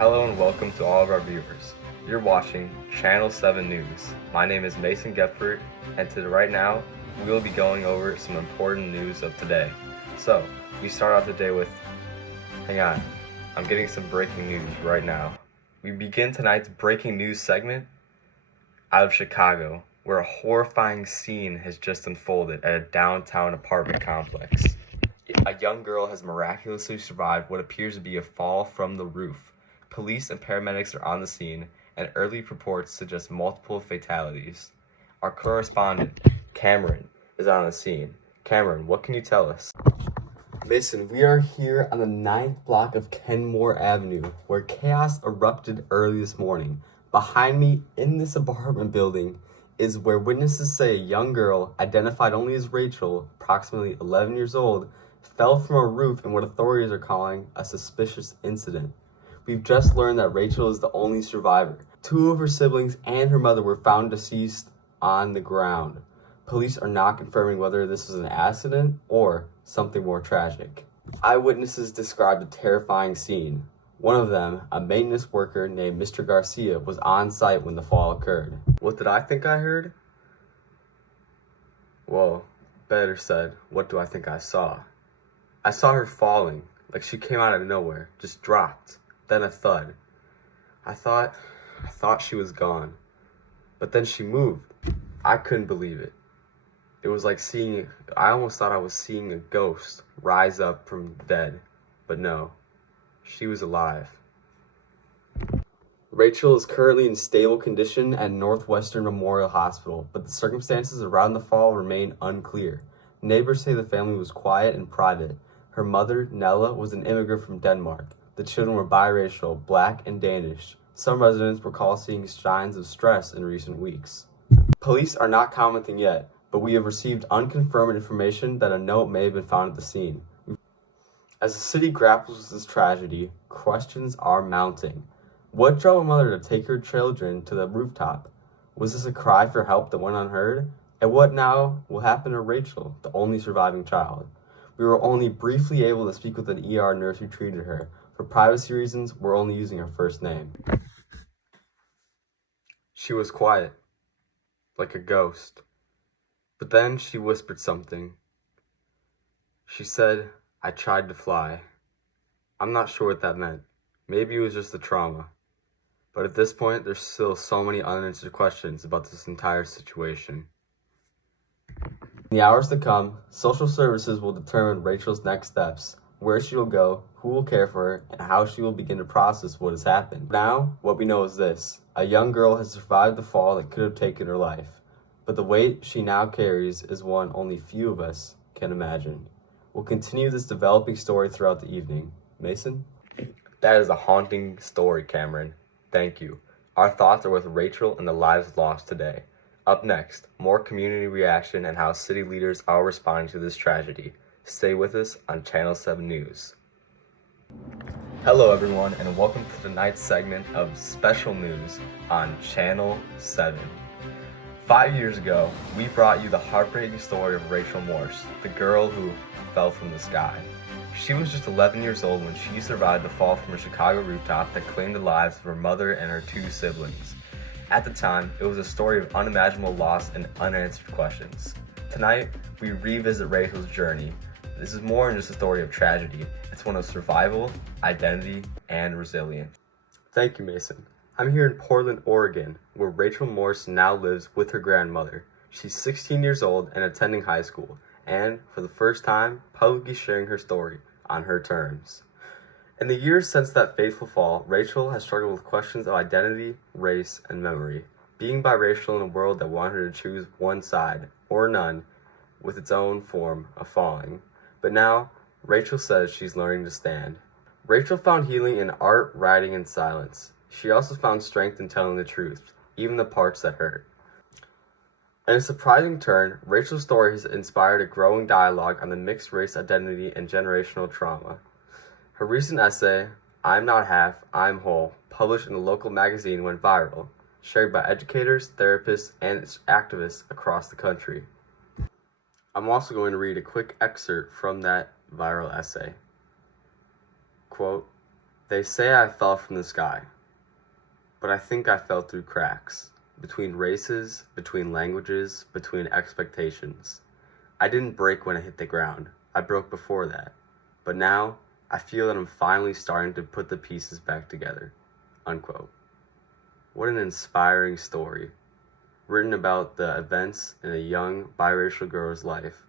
Hello and welcome to all of our viewers. You're watching Channel 7 News. My name is Mason Gepfert, and right now we will be going over some important news of today. So, we start off the day with, hang on, I'm getting some breaking news right now. We begin tonight's breaking news segment out of Chicago, where a horrifying scene has just unfolded at a downtown apartment complex. A young girl has miraculously survived what appears to be a fall from the roof. Police and paramedics are on the scene, and early reports suggest multiple fatalities. Our correspondent, Cameron, is on the scene. Cameron, what can you tell us? Mason, we are here on the 9th block of Kenmore Avenue, where chaos erupted early this morning. Behind me, in this apartment building, is where witnesses say a young girl, identified only as Rachel, approximately 11 years old, fell from a roof in what authorities are calling a suspicious incident. We've just learned that Rachel is the only survivor. Two of her siblings and her mother were found deceased on the ground. Police are not confirming whether this was an accident or something more tragic. Eyewitnesses described a terrifying scene. One of them, a maintenance worker named Mr. Garcia, was on site when the fall occurred. What did I think I heard? Well, better said, what do I think I saw? I saw her falling, like she came out of nowhere, just dropped, then a thud. I thought she was gone, but then she moved. I couldn't believe it. It was like I almost thought I was seeing a ghost rise up from the dead, but no, she was alive. Rachel is currently in stable condition at Northwestern Memorial Hospital, but the circumstances around the fall remain unclear. Neighbors say the family was quiet and private. Her mother, Nella, was an immigrant from Denmark. The children were biracial, black and Danish. Some residents recall seeing signs of stress in recent weeks. Police are not commenting yet, but we have received unconfirmed information that a note may have been found at the scene. As the city grapples with this tragedy, questions are mounting. What drove a mother to take her children to the rooftop? Was this a cry for help that went unheard? And what now will happen to Rachel, the only surviving child? We were only briefly able to speak with an ER nurse who treated her. For privacy reasons, we're only using her first name. She was quiet, like a ghost. But then she whispered something. She said, "I tried to fly." I'm not sure what that meant. Maybe it was just the trauma. But at this point, there's still so many unanswered questions about this entire situation. In the hours to come, social services will determine Rachel's next steps, where she will go, who will care for her, and how she will begin to process what has happened. Now, what we know is this: a young girl has survived the fall that could have taken her life, but the weight she now carries is one only few of us can imagine. We'll continue this developing story throughout the evening. Mason? That is a haunting story, Cameron. Thank you. Our thoughts are with Rachel and the lives lost today. Up next, more community reaction and how city leaders are responding to this tragedy. Stay with us on Channel 7 News. Hello everyone, and welcome to tonight's segment of Special News on Channel 7. 5 years ago, we brought you the heartbreaking story of Rachel Morse, the girl who fell from the sky. She was just 11 years old when she survived the fall from a Chicago rooftop that claimed the lives of her mother and her two siblings. At the time, it was a story of unimaginable loss and unanswered questions. Tonight, we revisit Rachel's journey. This is more than just a story of tragedy. It's one of survival, identity, and resilience. Thank you, Mason. I'm here in Portland, Oregon, where Rachel Morse now lives with her grandmother. She's 16 years old and attending high school, and for the first time, publicly sharing her story on her terms. In the years since that fateful fall, Rachel has struggled with questions of identity, race, and memory. Being biracial in a world that wanted her to choose one side, or none, with its own form of falling. But now, Rachel says she's learning to stand. Rachel found healing in art, writing, and silence. She also found strength in telling the truth, even the parts that hurt. In a surprising turn, Rachel's story has inspired a growing dialogue on the mixed race identity and generational trauma. Her recent essay, "I'm Not Half, I'm Whole," published in a local magazine, went viral, shared by educators, therapists, and activists across the country. I'm also going to read a quick excerpt from that viral essay. Quote, They say I fell from the sky, but I think I fell through cracks, between races, between languages, between expectations. I didn't break when I hit the ground. I broke before that. But now, I feel that I'm finally starting to put the pieces back together." Unquote. What an inspiring story, written about the events in a young biracial girl's life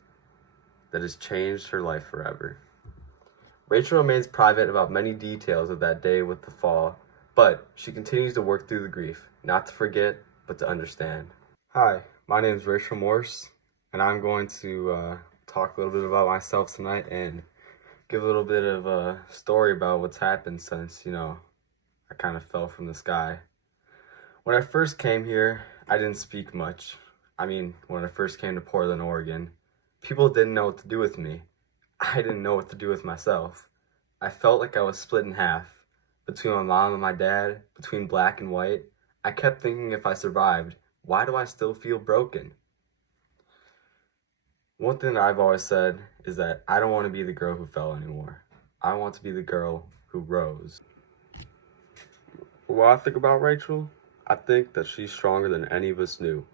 that has changed her life forever. Rachel remains private about many details of that day with the fall, but she continues to work through the grief, not to forget, but to understand. Hi, my name is Rachel Morse, and I'm going to talk a little bit about myself tonight and give a little bit of a story about what's happened since, I kind of fell from the sky. When I first came here, I didn't speak much. When I first came to Portland, Oregon, people didn't know what to do with me. I didn't know what to do with myself. I felt like I was split in half, between my mom and my dad, between black and white. I kept thinking if I survived, why do I still feel broken? One thing that I've always said is that I don't want to be the girl who fell anymore. I want to be the girl who rose. What I think about Rachel, I think that she's stronger than any of us knew.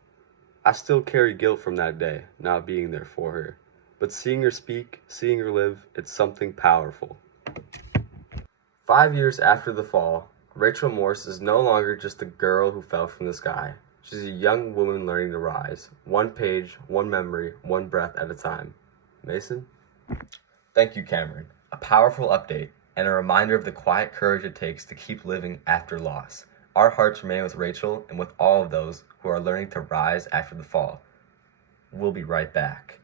I still carry guilt from that day, not being there for her. But seeing her speak, seeing her live, it's something powerful. 5 years after the fall, Rachel Morse is no longer just a girl who fell from the sky. She's a young woman learning to rise, one page, one memory, one breath at a time. Mason? Thank you, Cameron. A powerful update and a reminder of the quiet courage it takes to keep living after loss. Our hearts remain with Rachel and with all of those who are learning to rise after the fall. We'll be right back.